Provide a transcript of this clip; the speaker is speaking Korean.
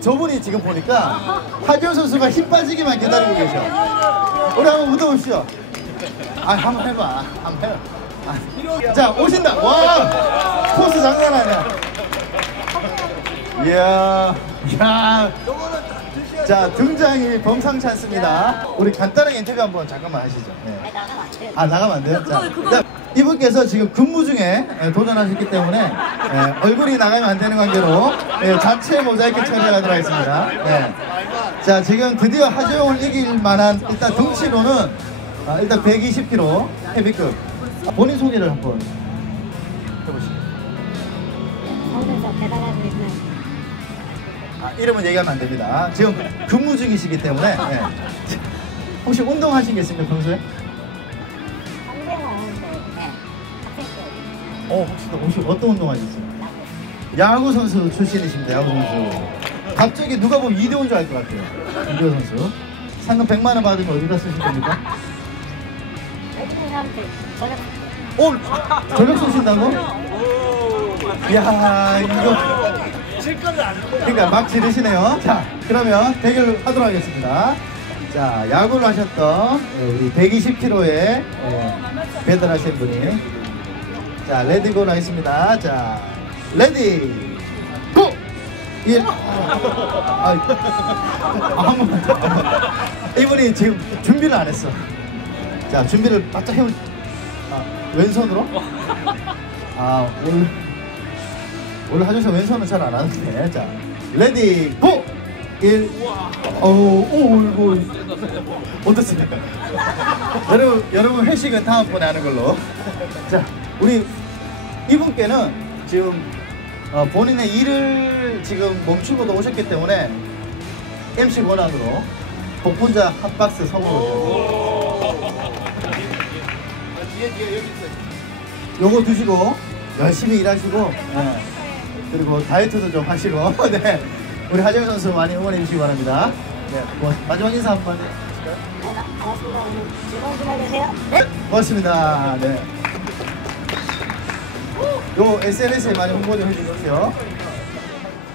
저분이 지금 보니까 하지원 선수가 힘 빠지기만 기다리고 계셔. 우리 한번 묻어보시죠. 아, 한번 해봐. 한번 해봐. 아. 자, 오신다. 와! 포스 장난 아니야. 이야, 이야. 자, 등장이 범상치 않습니다. 우리 간단하게 인터뷰 한번 잠깐만 하시죠. 네. 나가면 안 돼요. 아 나가면 안 돼요? 자, 자, 이분께서 지금 근무 중에 예, 도전하셨기 때문에 예, 얼굴이 나가면 안 되는 관계로 예, 자체 모자이크 처리하도록 하겠습니다. 예. 자 지금 드디어 하재용을 이길 만한 일단 등치로는 아, 일단 120kg 헤비급 아, 본인 소개를 한번 해보시죠. 서울에서 배달하고 있는 아, 이름은 얘기하면 안 됩니다. 지금 근무 중이시기 때문에 예. 혹시 운동하신 게 있습니까 평소에? 어, 혹시, 어떤 운동 하셨어요? 야구 선수 출신이십니다, 야구 선수. 갑자기 누가 보면 이대호인 줄알 것 같아요. 이대호 선수. 상금 100만 원 받으면 어디다 쓰실 겁니까? 오! 저녁 쏘신다고? 이야, 이거. 그러니까 막 지르시네요. 자, 그러면 대결 하도록 하겠습니다. 자, 야구를 하셨던 예, 우리 120kg에 배달하신 분이. 자, 레디고 나있습니다. 자, 레디, 고! 일. 아, 아, 한 번만 더. 한 번만. 이분이 지금 준비를 안 했어. 자, 준비를 바짝 해온. 아, 왼손으로? 아, 오늘. 원래 하정선 왼손은 잘 안 하는데 자 레디 고! 1 어우 오 이거 어떻습니까? 여러분 여러분 회식은 다음번에 하는 걸로 자 우리 이분께는 지금 어, 본인의 일을 지금 멈추고도 오셨기 때문에 MC 권한으로 복분자 한 박스 선물을 요거 드시고 열심히 일하시고 네. 그리고 다이어트도 좀 하시고 네. 우리 하정 선수 많이 응원해 주시기 바랍니다. 네. 뭐, 마지막 인사 한번 해주실까요? 알았습니다. 즐거운 시간 되세요. 네. 고맙습니다. 네. 요 SNS에 많이 홍보 좀 해주십시오.